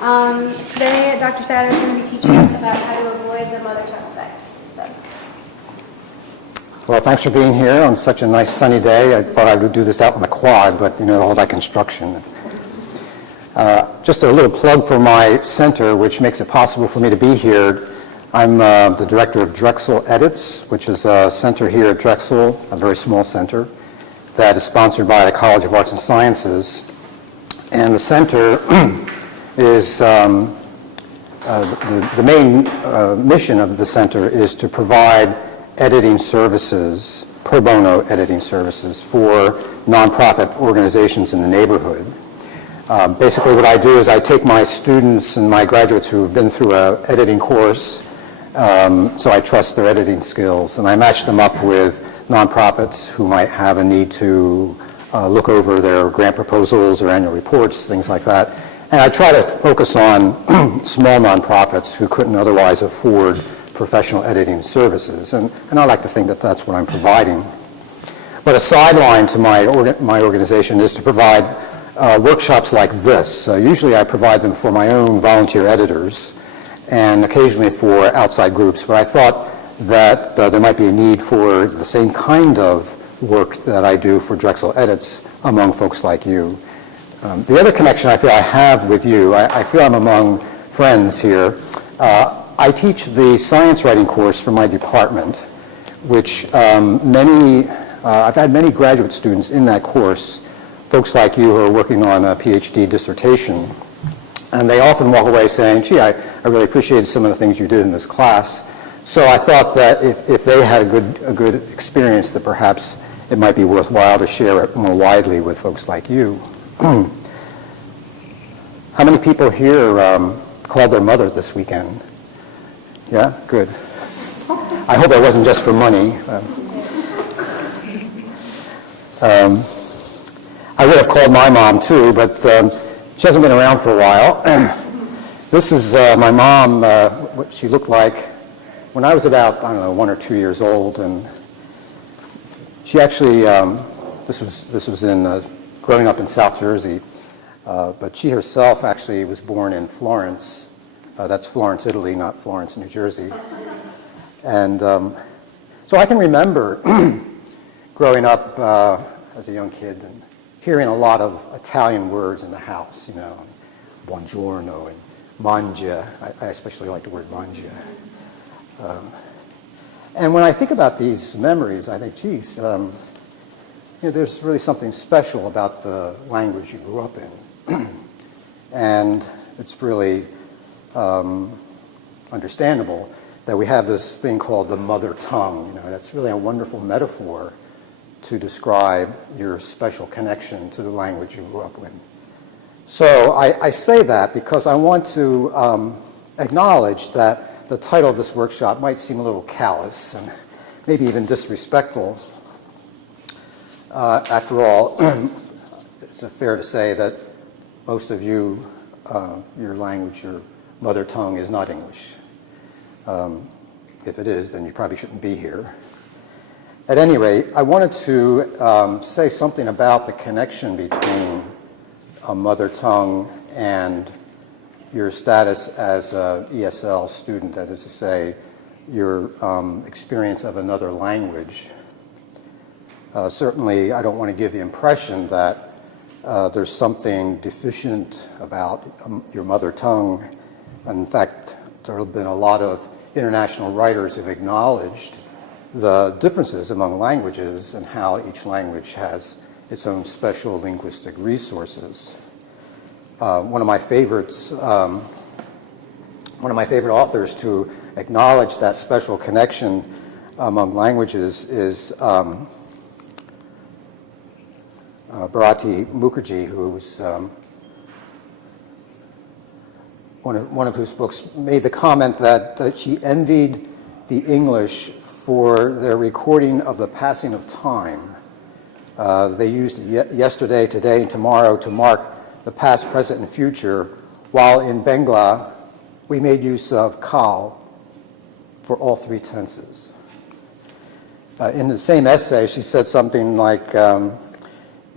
Today, Dr. Souder is going to be teaching us about how to avoid the mother tongue effect. So. Well, thanks for being here on such a nice sunny day. I thought I would do this out on the quad, but you know, all that construction. Just a little plug for my center, which makes it possible for me to be here. I'm the director of Drexel Edits, which is a center here at Drexel, a very small center, that is sponsored by the College of Arts and Sciences. And the center is, the main mission of the center is to provide editing services, pro bono editing services for nonprofit organizations in the neighborhood. Basically what I do is I take my students and my graduates who've been through an editing course, so I trust their editing skills, and I match them up with nonprofits who might have a need to look over their grant proposals or annual reports, things like that. And I try to focus on small nonprofits who couldn't otherwise afford professional editing services, and I like to think that that's what I'm providing. But a sideline to my organization is to provide workshops like this. Usually I provide them for my own volunteer editors and occasionally for outside groups, but I thought that there might be a need for the same kind of work that I do for Drexel Edits among folks like you. The other connection I feel I have with you, I feel I'm among friends here. I teach the science writing course for my department, which I've had many graduate students in that course, folks like you who are working on a PhD dissertation. And they often walk away saying, gee, I really appreciated some of the things you did in this class. So I thought that if they had a good experience, that perhaps it might be worthwhile to share it more widely with folks like you. How many people here called their mother this weekend? Yeah, good. I hope it wasn't just for money. I would have called my mom too, but she hasn't been around for a while. This is my mom, what she looked like when I was about, I don't know, 1 or 2 years old, and she actually, this was in growing up in South Jersey, but she herself actually was born in Florence. That's Florence, Italy, not Florence, New Jersey. And so I can remember growing up as a young kid and hearing a lot of Italian words in the house, you know, buongiorno and mangia. I especially like the word mangia. And when I think about these memories, I think, geez, you know, there's really something special about the language you grew up in. And it's really understandable that we have this thing called the mother tongue. You know, that's really a wonderful metaphor to describe your special connection to the language you grew up with. So I say that because I want to acknowledge that the title of this workshop might seem a little callous and maybe even disrespectful. After all, it's fair to say that most of you, your language, your mother tongue is not English. If it is, then you probably shouldn't be here. At any rate, I wanted to say something about the connection between a mother tongue and your status as an ESL student, that is to say, your experience of another language. Certainly, I don't want to give the impression that there's something deficient about your mother tongue. In fact, there have been a lot of international writers who've acknowledged the differences among languages and how each language has its own special linguistic resources. One of my favorite authors to acknowledge that special connection among languages is Bharati Mukherjee, who's one of whose books made the comment that she envied the English for their recording of the passing of time. They used yesterday, today, and tomorrow to mark the past, present, and future, while in Bangla we made use of kal for all three tenses. In the same essay, she said something like,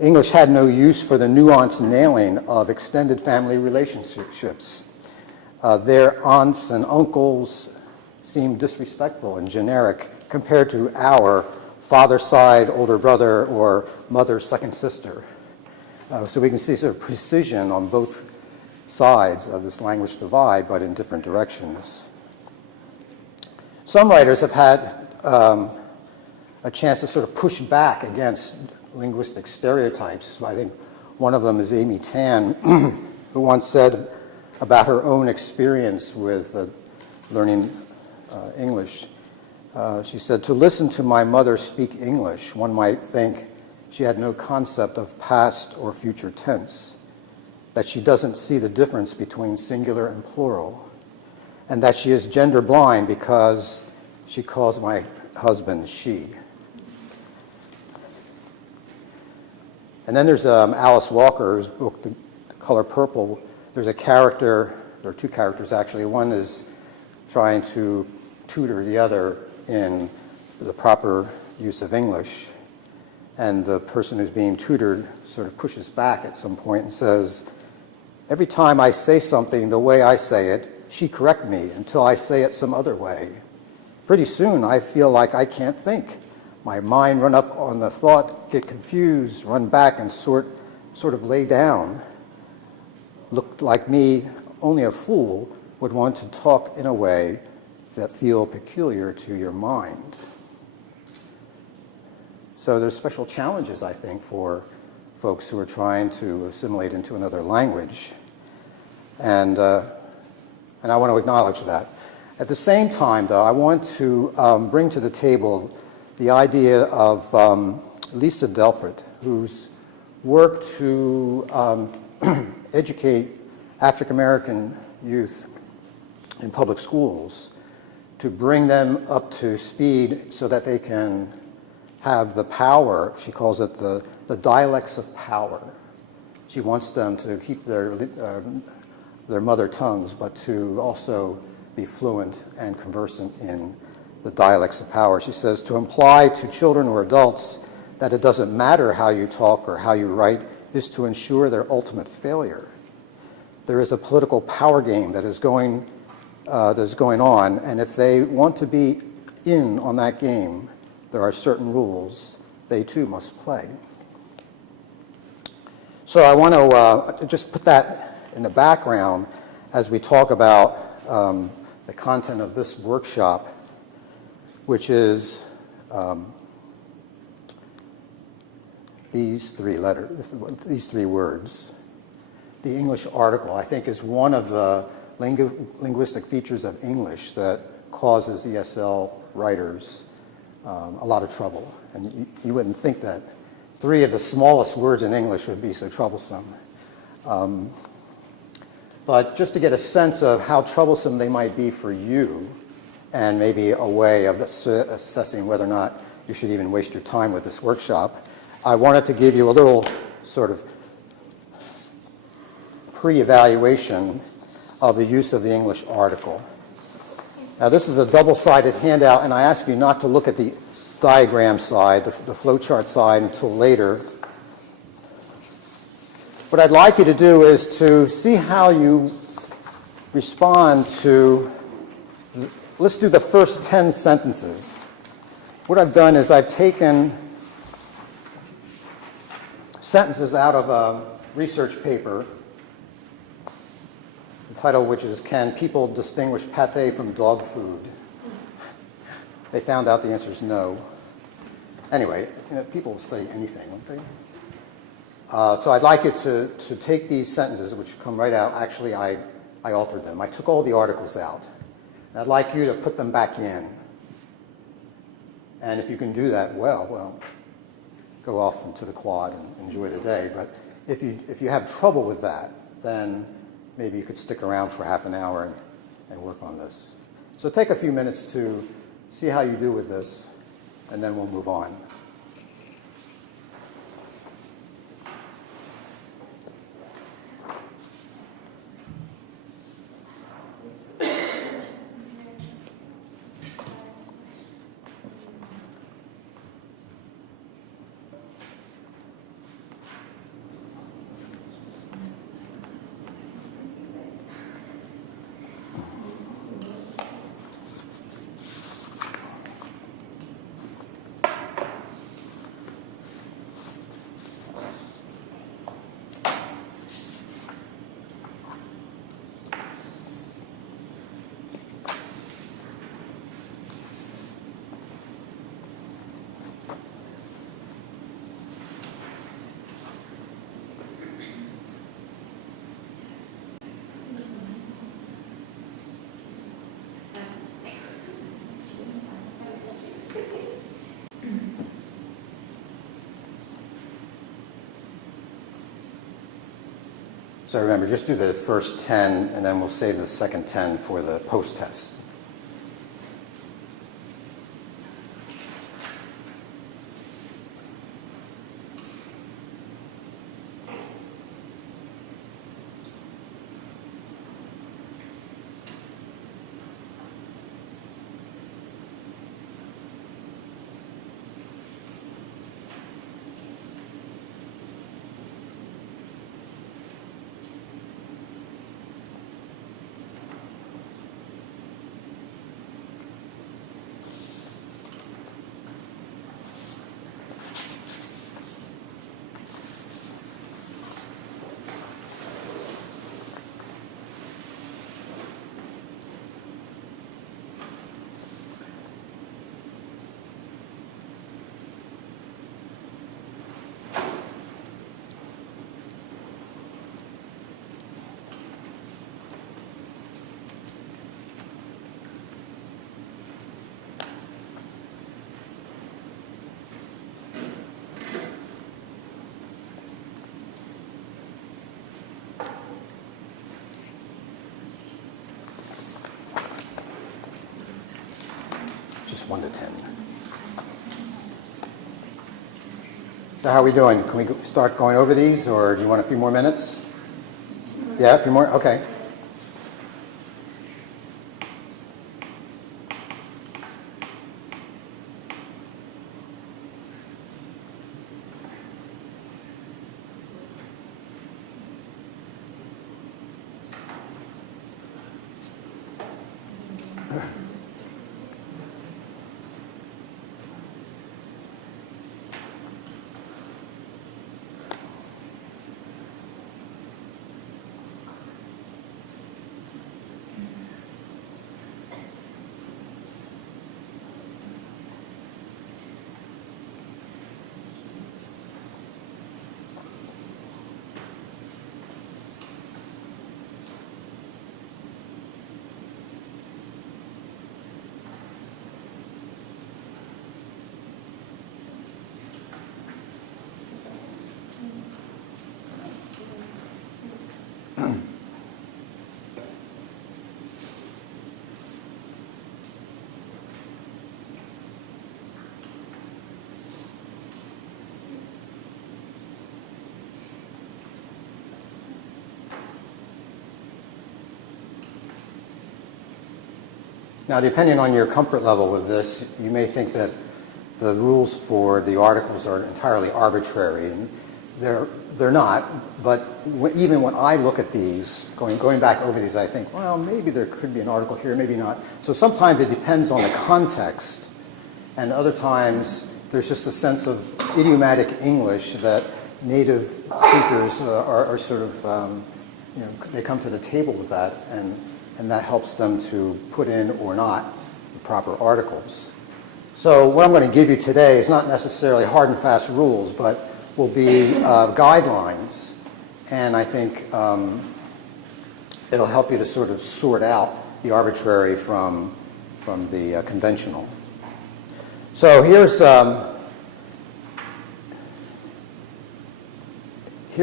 English had no use for the nuanced nailing of extended family relationships. Their aunts and uncles seem disrespectful and generic compared to our father's side, older brother, or mother's second sister. So we can see sort of precision on both sides of this language divide, but in different directions. Some writers have had a chance to sort of push back against linguistic stereotypes. I think one of them is Amy Tan, who once said about her own experience with learning English. She said, "To listen to my mother speak English, one might think she had no concept of past or future tense, that she doesn't see the difference between singular and plural, and that she is gender blind because she calls my husband she." And then there's Alice Walker's book, The Color Purple. There's a character, there are two characters actually. One is trying to tutor the other in the proper use of English. And the person who's being tutored sort of pushes back at some point and says, "Every time I say something the way I say it, she corrects me until I say it some other way. Pretty soon I feel like I can't think. My mind run up on the thought, get confused, run back and sort of lay down. Look like me, only a fool would want to talk in a way that feel peculiar to your mind." So there's special challenges, I think, for folks who are trying to assimilate into another language. And I want to acknowledge that. At the same time, though, I want to bring to the table the idea of Lisa Delpert, who's worked to educate African American youth in public schools, to bring them up to speed so that they can have the power, she calls it the dialects of power. She wants them to keep their mother tongues, but to also be fluent and conversant in the dialects of power. She says, to imply to children or adults that it doesn't matter how you talk or how you write is to ensure their ultimate failure. There is a political power game that is going on, and if they want to be in on that game, there are certain rules they too must play. So I want to just put that in the background as we talk about the content of this workshop, which is these three words. The English article, I think, is one of the linguistic features of English that causes ESL writers a lot of trouble. And you wouldn't think that three of the smallest words in English would be so troublesome. But just to get a sense of how troublesome they might be for you, and maybe a way of assessing whether or not you should even waste your time with this workshop, I wanted to give you a little sort of pre-evaluation of the use of the English article. Now, this is a double-sided handout, and I ask you not to look at the diagram side, the flowchart side, until later. What I'd like you to do is to see how you respond to, let's do the first 10 sentences. What I've done is I've taken sentences out of a research paper, the title which is, "Can People Distinguish Pate from Dog Food?" They found out the answer is no. Anyway, people will study anything, won't they? So I'd like you to take these sentences, which come right out. Actually, I altered them. I took all the articles out. And I'd like you to put them back in. And if you can do that well, go off into the quad and enjoy the day. But if you have trouble with that, then maybe you could stick around for half an hour and work on this. So take a few minutes to see how you do with this, and then we'll move on. So remember, just do the first 10, and then we'll save the second 10 for the post-test. Just 1 to 10. So how are we doing? Can we start going over these, or do you want a few more minutes? Yeah, a few more? Okay. Now, depending on your comfort level with this, you may think that the rules for the articles are entirely arbitrary, and they're not. But even when I look at these, going back over these, I think, well, maybe there could be an article here, maybe not. So sometimes it depends on the context, and other times there's just a sense of idiomatic English that native speakers are sort of, they come to the table with that, and that helps them to put in or not the proper articles. So what I'm going to give you today is not necessarily hard and fast rules, but will be guidelines, and I think it'll help you to sort of sort out the arbitrary from the conventional. So here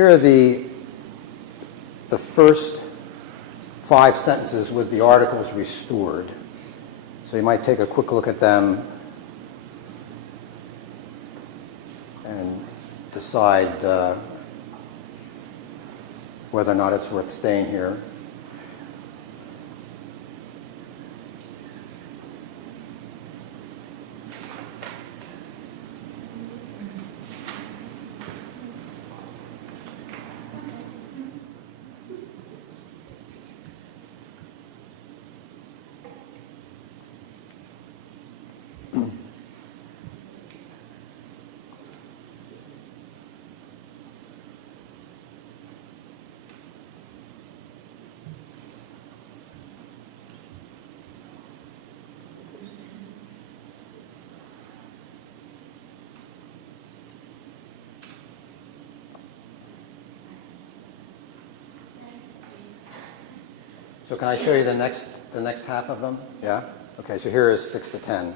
are the first 5 sentences with the articles restored. So you might take a quick look at them and decide whether or not it's worth staying here. So can I show you the next half of them? Yeah? Okay, so here is 6 to 10.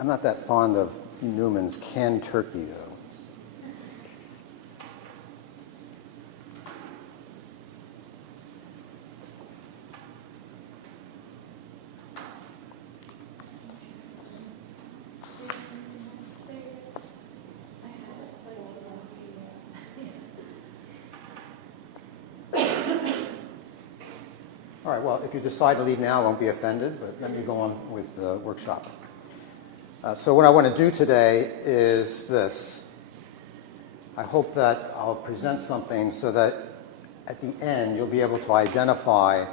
I'm not that fond of Newman's canned turkey, though. All right, well, if you decide to leave now, I won't be offended, but let me go on with the workshop. So what I want to do today is this. I hope that I'll present something so that at the end you'll be able to identify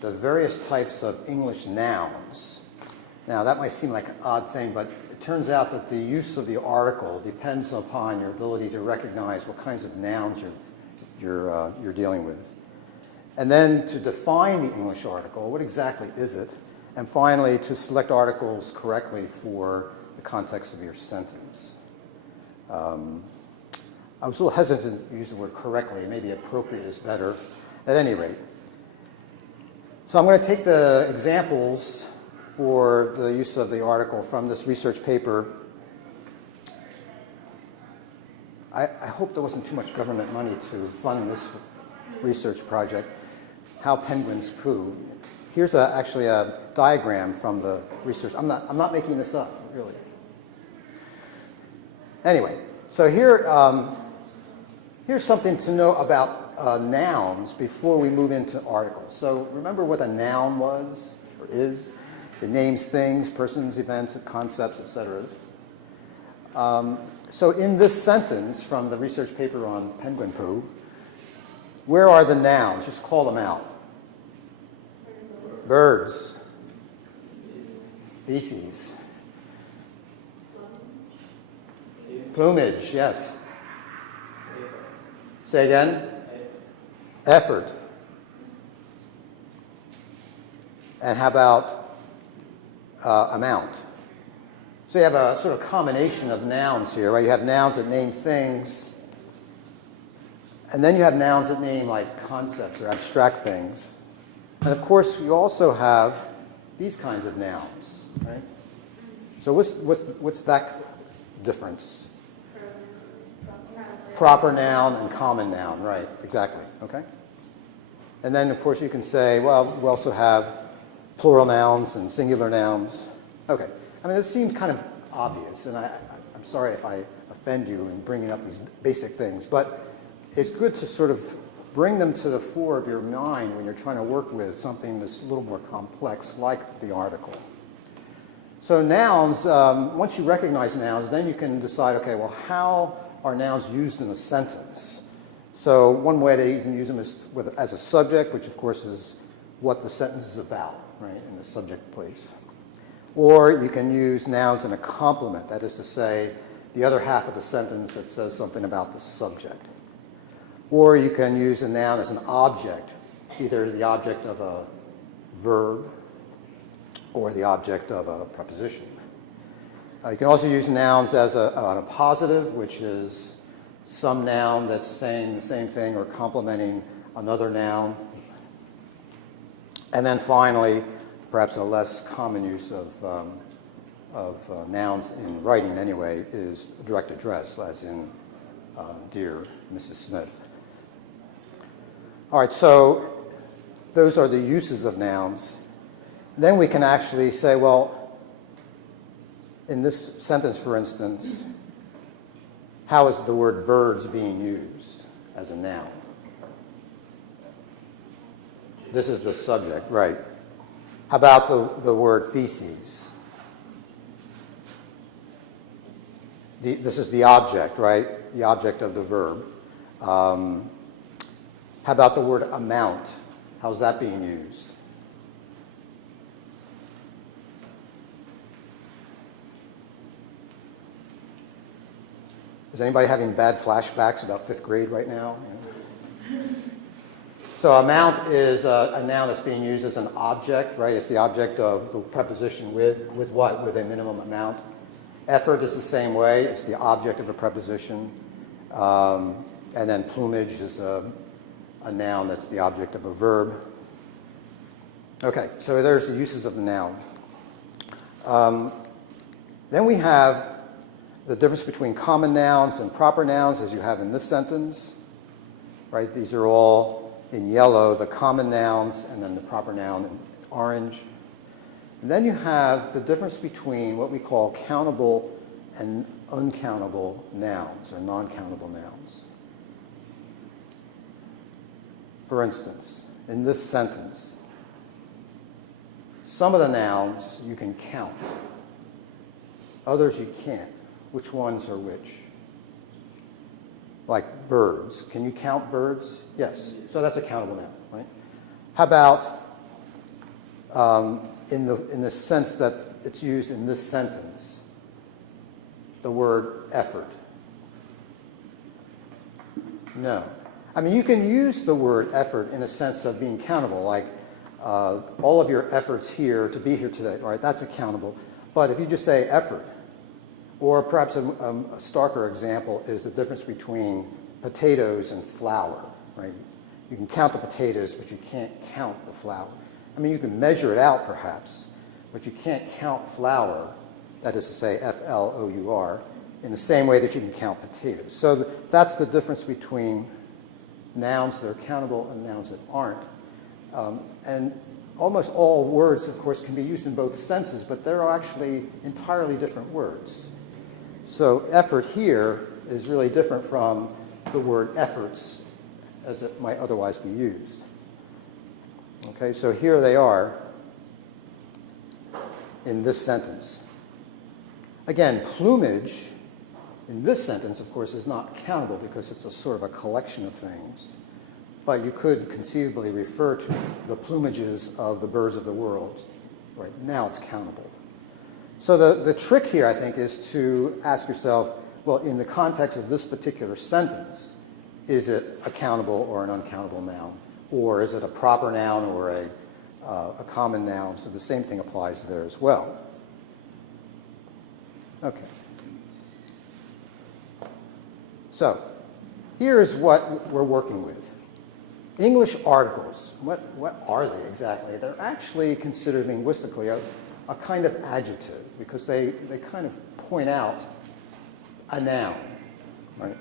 the various types of English nouns. Now, that might seem like an odd thing, but it turns out that the use of the article depends upon your ability to recognize what kinds of nouns you're dealing with. And then to define the English article, what exactly is it? And finally, to select articles correctly for the context of your sentence. I was a little hesitant to use the word correctly. Maybe appropriate is better. At any rate. So I'm going to take the examples for the use of the article from this research paper. I hope there wasn't too much government money to fund this research project. How penguins poo. Here's actually a diagram from the research. I'm not making this up, really. Anyway, so here's something to know about nouns before we move into articles. So remember what a noun was or is? It names things, persons, events, concepts, etc. So in this sentence from the research paper on penguin poo, where are the nouns? Just call them out. Birds. Feces. Plumage, yes. Say again? Effort. And how about amount? So you have a sort of combination of nouns here, right? You have nouns that name things, and then you have nouns that name like concepts or abstract things. And of course, you also have these kinds of nouns, right? So what's that difference? Proper noun and common noun, right, exactly, okay? And then, of course, you can say, well, we also have plural nouns and singular nouns. Okay, I mean, this seems kind of obvious, and I'm sorry if I offend you in bringing up these basic things, but it's good to sort of bring them to the fore of your mind when you're trying to work with something that's a little more complex, like the article. So nouns, once you recognize nouns, then you can decide, okay, well, how are nouns used in a sentence? So one way that you can use them is as a subject, which of course is what the sentence is about, right, in the subject place. Or you can use nouns in a complement, that is to say, the other half of the sentence that says something about the subject. Or you can use a noun as an object, either the object of a verb or the object of a preposition. You can also use nouns as on a positive, which is some noun that's saying the same thing or complementing another noun. And then finally, perhaps a less common use of nouns in writing anyway, is direct address, as in Dear Mrs. Smith. All right, so those are the uses of nouns. Then we can actually say, well, in this sentence, for instance, how is the word birds being used as a noun? This is the subject, right. How about the word feces? This is the object, right? The object of the verb. How about the word amount? How's that being used? Is anybody having bad flashbacks about 5th grade right now? So amount is a noun that's being used as an object, right? It's the object of the preposition with what? With a minimum amount. Effort is the same way. It's the object of a preposition. And then plumage is a noun that's the object of a verb. Okay, so there's the uses of the noun. Then we have the difference between common nouns and proper nouns, as you have in this sentence. Right? These are all in yellow, the common nouns, and then the proper noun in orange. And then you have the difference between what we call countable and uncountable nouns, or non-countable nouns. For instance, in this sentence, some of the nouns you can count. Others you can't. Which ones are which? Like birds. Can you count birds? Yes. So that's a countable noun, right? How about in the sense that it's used in this sentence, the word effort? No. I mean, you can use the word effort in a sense of being countable, like all of your efforts here to be here today, right? That's accountable. But if you just say effort, or perhaps a starker example is the difference between potatoes and flour, right? You can count the potatoes, but you can't count the flour. I mean, you can measure it out perhaps, but you can't count flour, that is to say F-L-O-U-R, in the same way that you can count potatoes. So that's the difference between nouns that are countable and nouns that aren't. And almost all words, of course, can be used in both senses, but they're actually entirely different words. So effort here is really different from the word efforts as it might otherwise be used. Okay, so here they are in this sentence. Again, plumage in this sentence, of course, is not countable because it's a sort of a collection of things. But you could conceivably refer to the plumages of the birds of the world. Right now it's countable. So the trick here, I think, is to ask yourself, well, in the context of this particular sentence, is it a countable or an uncountable noun? Or is it a proper noun or a common noun? So the same thing applies there as well. Okay. So here's what we're working with. English articles, what are they exactly? They're actually considered linguistically a kind of adjective because they kind of point out a noun, right?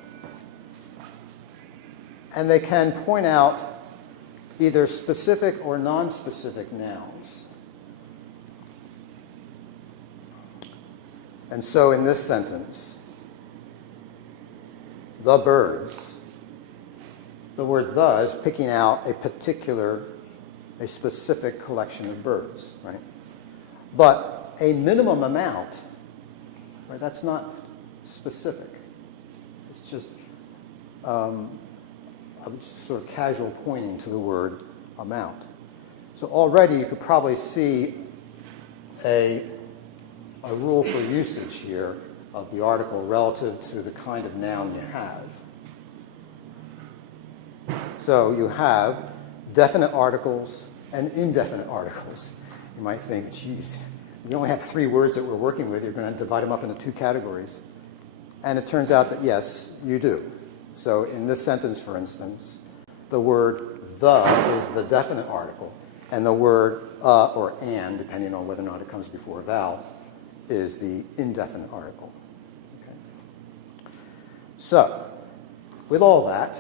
And they can point out either specific or non-specific nouns. And so in this sentence, the birds, the word the is picking out a specific collection of birds, right? But a minimum amount, right, that's not specific. It's just a sort of casual pointing to the word amount. So already you could probably see a rule for usage here of the article relative to the kind of noun you have. So you have definite articles and indefinite articles. You might think, geez, we only have 3 words that we're working with. You're going to divide them up into 2 categories. And it turns out that, yes, you do. So in this sentence, for instance, the word the is the definite article, and the word or and, depending on whether or not it comes before a vowel, is the indefinite article. Okay. So with all that,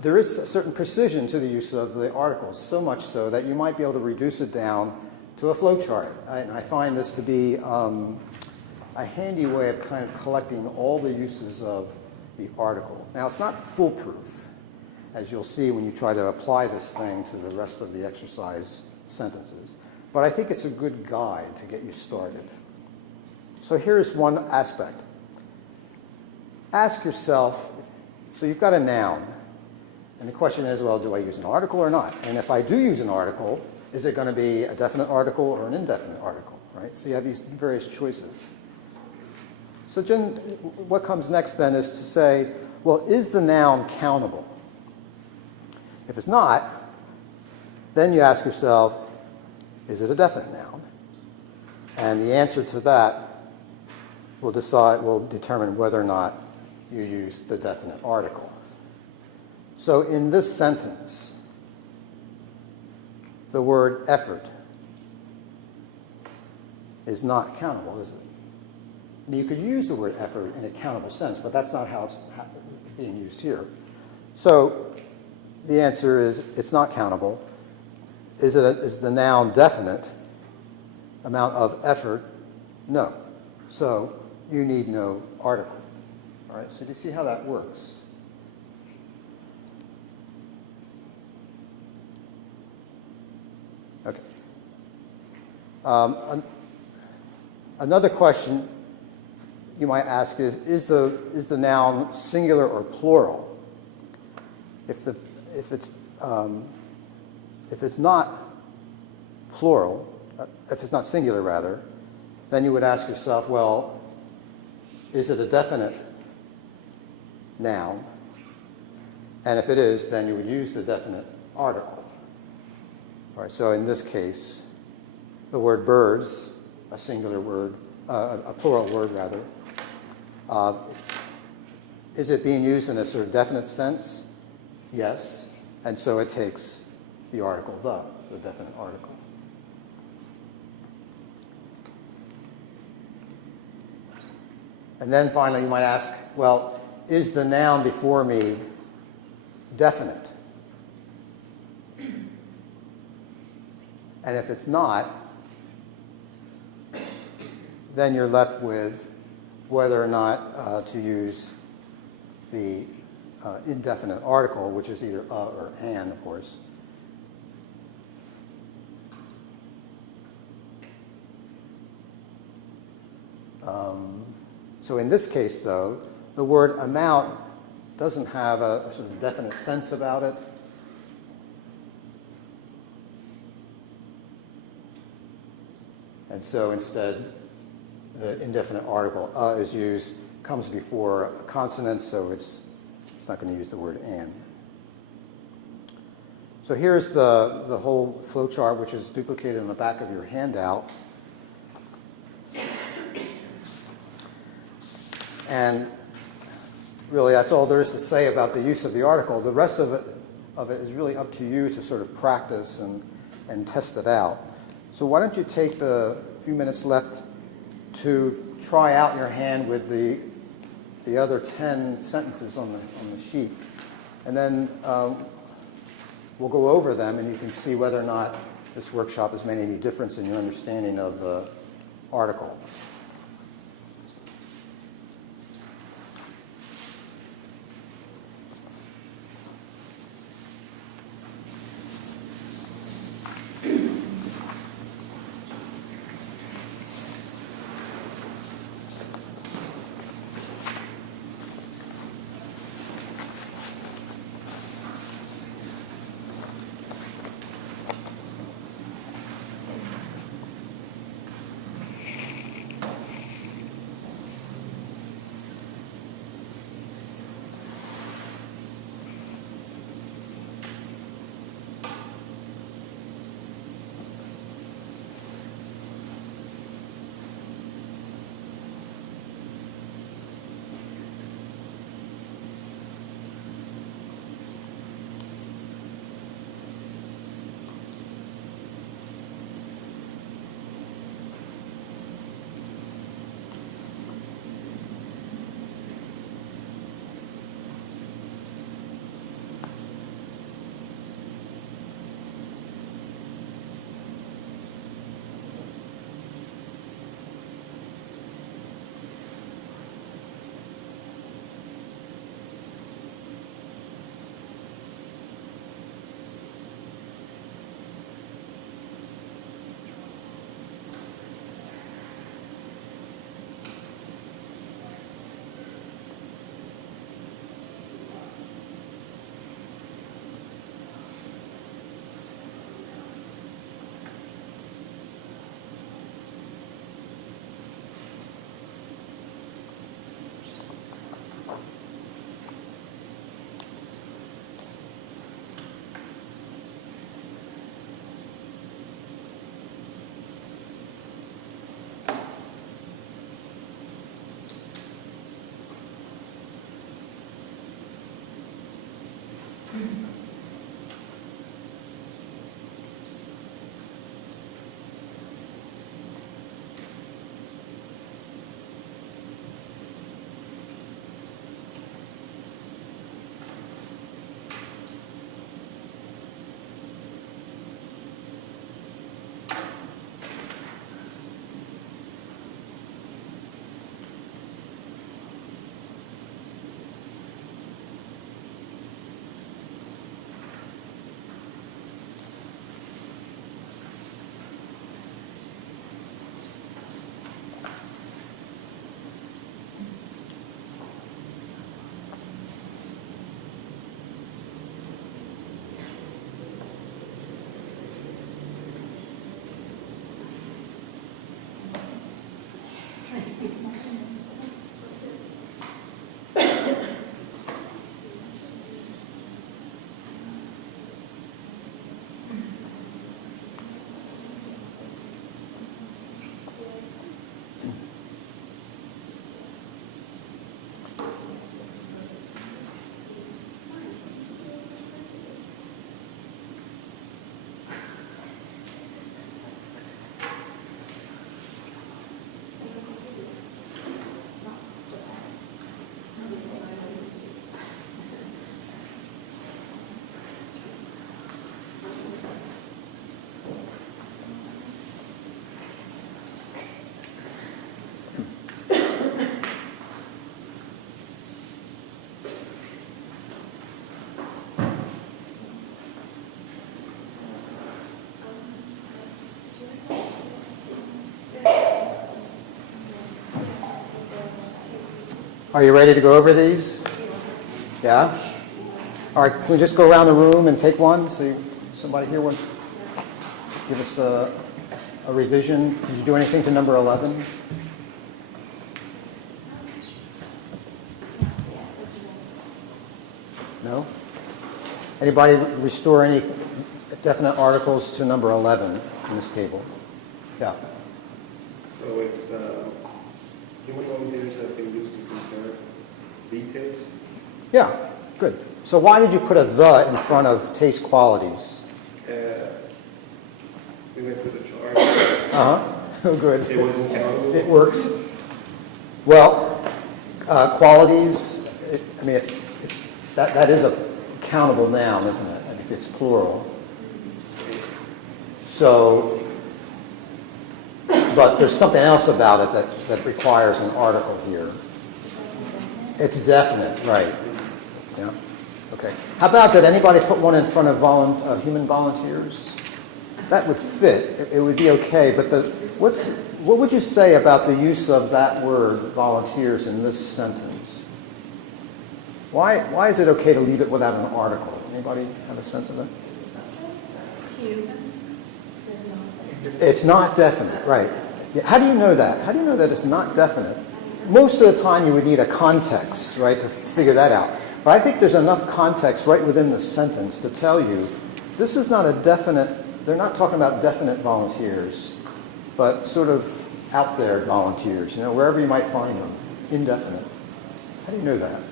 there is a certain precision to the use of the articles, so much so that you might be able to reduce it down to a flow chart. And I find this to be a handy way of kind of collecting all the uses of the article. Now, it's not foolproof, as you'll see when you try to apply this thing to the rest of the exercise sentences. But I think it's a good guide to get you started. So here's one aspect. Ask yourself, so you've got a noun, and the question is, well, do I use an article or not? And if I do use an article, is it going to be a definite article or an indefinite article, right? So you have these various choices. So Jen, what comes next then is to say, well, is the noun countable? If it's not, then you ask yourself, is it a definite noun? And the answer to that will determine whether or not you use the definite article. So in this sentence, the word effort is not countable, is it? I mean, you could use the word effort in a countable sense, but that's not how it's being used here. So the answer is it's not countable. Is the noun definite? Amount of effort? No. So you need no article. All right, so do you see how that works? Okay. Another question you might ask is the noun singular or plural? If it's not plural, if it's not singular rather, then you would ask yourself, well, is it a definite noun? And if it is, then you would use the definite article. All right, so in this case, the word birds, a singular word, a plural word rather, is it being used in a sort of definite sense? Yes. And so it takes the article the definite article. And then finally you might ask, well, is the noun before me definite? And if it's not, then you're left with whether or not to use the indefinite article, which is either a or an, of course. So in this case, though, the word amount doesn't have a sort of definite sense about it. And so instead, the indefinite article is used, comes before a consonant, so it's not going to use the word and. So here's the whole flow chart, which is duplicated in the back of your handout. And really, that's all there is to say about the use of the article. The rest of it is really up to you to sort of practice and test it out. So why don't you take the few minutes left to try out your hand with the other 10 sentences on the sheet. And then we'll go over them, and you can see whether or not this workshop has made any difference in your understanding of the article. Are you ready to go over these? Yeah? All right, can we just go around the room and take one? So somebody here would give us a revision. Did you do anything to number 11? No? Anybody restore any definite articles to number 11 in this table? Yeah. So it's human volunteers have been used to compare details. Yeah, good. So why did you put a the in front of taste qualities? We went through the chart. Uh-huh. Oh, good. It wasn't countable. It works. Well, qualities, that is a countable noun, isn't it? If it's plural. So, but there's something else about it that requires an article here. It's definite, right. Yeah. Okay. How about, did anybody put one in front of human volunteers? That would fit. It would be okay, but what would you say about the use of that word, volunteers, in this sentence? Why is it okay to leave it without an article? Anybody have a sense of that? It's not definite, right. Yeah, how do you know that? How do you know that it's not definite? Most of the time you would need a context, right, to figure that out. But I think there's enough context right within the sentence to tell you this is not a definite, they're not talking about definite volunteers, but sort of out there volunteers, wherever you might find them, indefinite. How do you know that?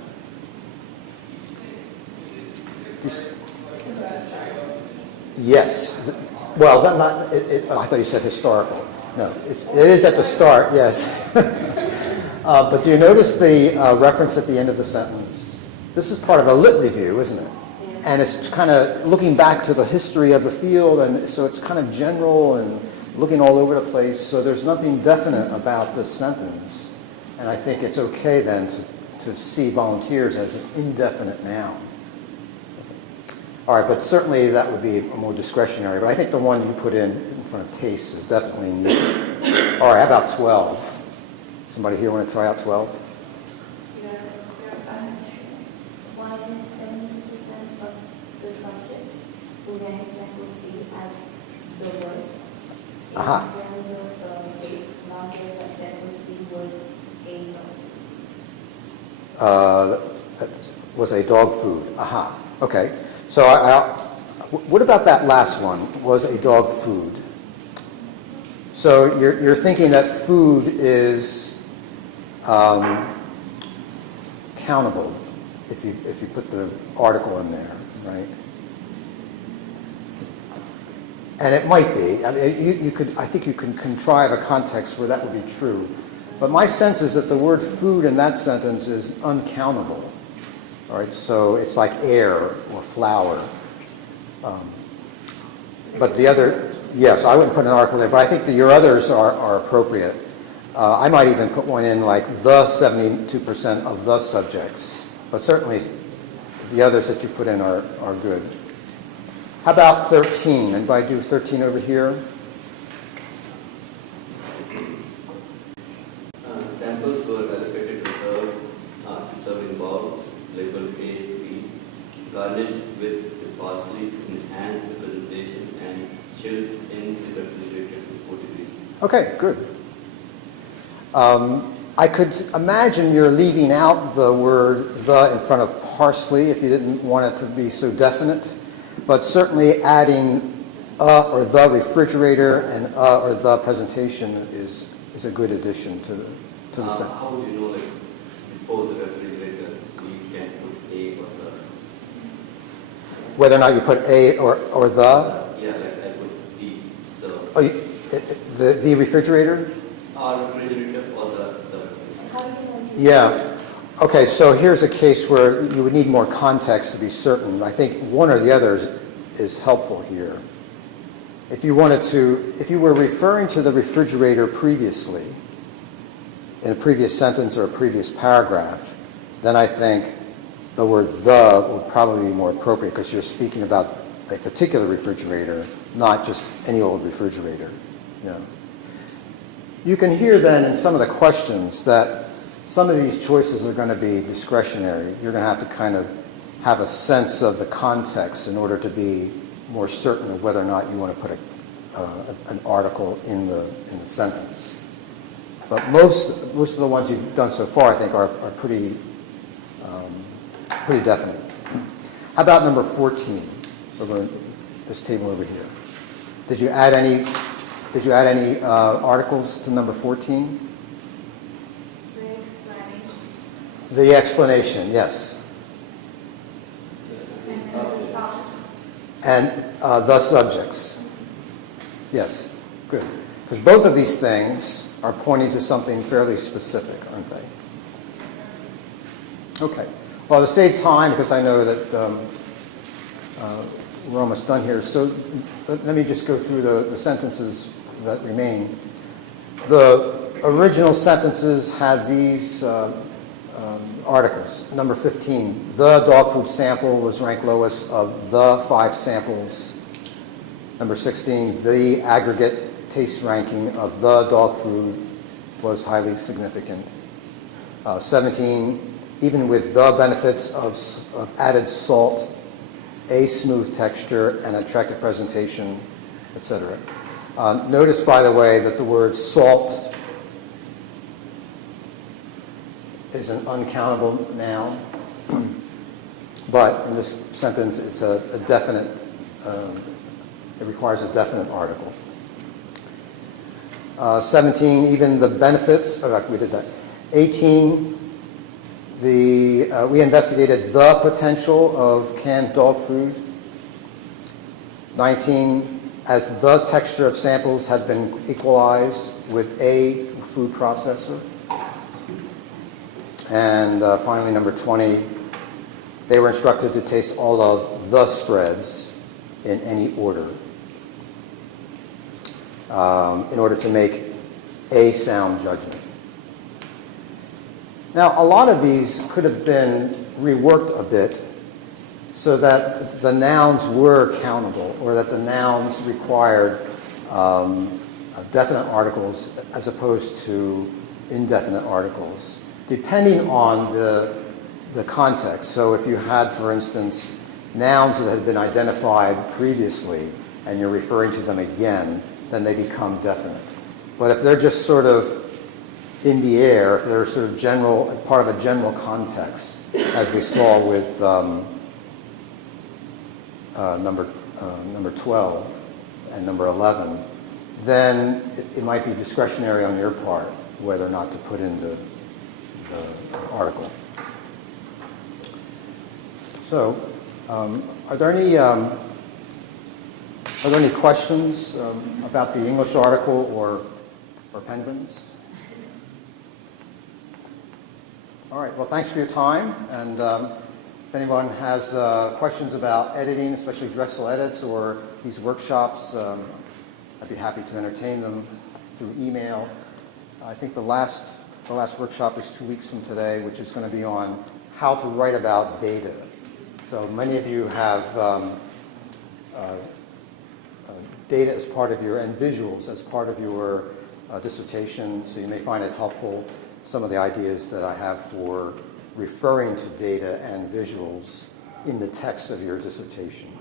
Yes. Well, I thought you said historical. No, it is at the start, yes. But do you notice the reference at the end of the sentence? This is part of a lit review, isn't it? And it's kind of looking back to the history of the field, and so it's kind of general and looking all over the place. So there's nothing definite about this sentence. And I think it's okay then to see volunteers as an indefinite noun. All right, but certainly that would be more discretionary. But I think the one you put in front of taste is definitely needed. All right, how about 12? Somebody here want to try out 12? Why did 70% of the subjects who rank sample C as the worst? Aha. In terms of taste, not just that sample C was a dog. That was a dog food. Aha. Okay. So what about that last one? Was a dog food? So you're thinking that food is countable if you put the article in there, right? And it might be. I mean, I think you can contrive a context where that would be true. But my sense is that the word food in that sentence is uncountable. All right, so it's like air or flour. But the other, yes, I wouldn't put an article there, but I think that your others are appropriate. I might even put one in like the 72% of the subjects, but certainly the others that you put in are good. How about 13? Anybody do 13 over here? Samples were allocated to serve in bowls, labeled A, B, garnished with parsley to enhance the presentation, and chilled in the refrigerator to 4 degrees. Okay, good. I could imagine you're leaving out the word the in front of parsley if you didn't want it to be so definite, but certainly adding or the refrigerator and or the presentation is a good addition to the sentence. How would you know, like, before the refrigerator, you can put A or the? Whether or not you put a or the? Yeah, like I put D. So. Oh, the refrigerator? Refrigerator or the. How do you know if you Yeah. Okay, so here's a case where you would need more context to be certain. I think one or the other is helpful here. If you were referring to the refrigerator previously, in a previous sentence or a previous paragraph, then I think the word the would probably be more appropriate because you're speaking about a particular refrigerator, not just any old refrigerator. You know. You can hear then in some of the questions that some of these choices are going to be discretionary. You're going to have to kind of have a sense of the context in order to be more certain of whether or not you want to put an article in the sentence. But most of the ones you've done so far, I think, are pretty definite. How about number 14, over this table over here? Did you add any articles to number 14? The explanation. The explanation, yes. And the subjects. Yes, good. Because both of these things are pointing to something fairly specific, aren't they? Okay. Well, to save time, because I know that we're almost done here, so let me just go through the sentences that remain. The original sentences had these articles. Number 15, the dog food sample was ranked lowest of the 5 samples. Number 16, the aggregate taste ranking of the dog food was highly significant. 17, even with the benefits of added salt, a smooth texture, and attractive presentation, etc. Notice, by the way, that the word salt is an uncountable noun, but in this sentence it's a definite, it requires a definite article. 17, even the benefits, we did that. 18, we investigated the potential of canned dog food. 19, as the texture of samples had been equalized with a food processor. And finally, number 20, they were instructed to taste all of the spreads in any order in order to make a sound judgment. Now, a lot of these could have been reworked a bit so that the nouns were countable, or that the nouns required definite articles as opposed to indefinite articles, depending on the context. So if you had, for instance, nouns that had been identified previously and you're referring to them again, then they become definite. But if they're just sort of in the air, if they're sort of general, part of a general context, as we saw with number 12 and number 11, then it might be discretionary on your part whether or not to put in the article. So, are there any questions about the English article or penguins? All right. Well, thanks for your time. And if anyone has questions about editing, especially Drexel edits or these workshops, I'd be happy to entertain them through email. I think the last workshop is 2 weeks from today, which is going to be on how to write about data. So many of you have data as part of and visuals as part of your dissertation, so you may find it helpful, some of the ideas that I have for referring to data and visuals in the text of your dissertation.